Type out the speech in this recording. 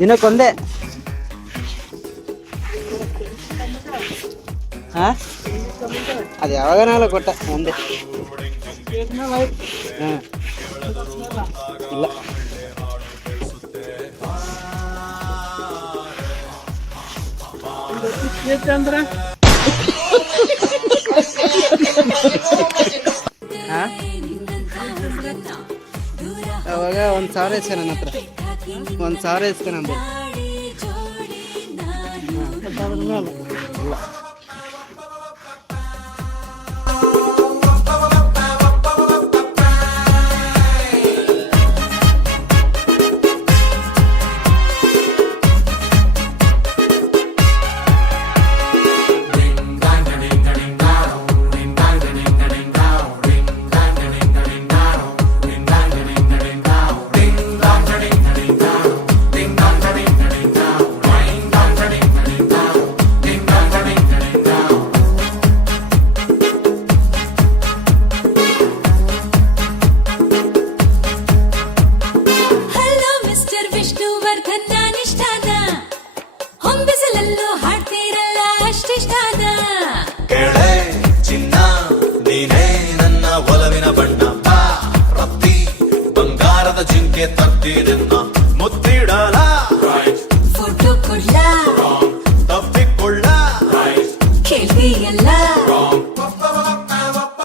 ದಿನಕ್ಕೊಂದೇ. ಹಾಂ ಅದು ಯಾವಾಗನಾಲ ಕೊಟ್ಟ ಒಂದೇ. ಹಾಂ ಇಲ್ಲ ಅಂದ್ರೆ ಹಾಂ ಅವಾಗ 1,000 ಇಸ್ಕ ನನ್ನ ಹತ್ರ 1,000 ಇಸ್ಕ ನಂದು. ಇಲ್ಲ ಜಿಂಕೆ ತತ್ತಿದನ್ನ ಮುತ್ತಿಡಲ ಫೋಟೋ ಕೊಡ್ಲ ತಪ್ಪಿಕೊಳ್ಳ ಕೇಳ್ತಿಯಲ್ಲ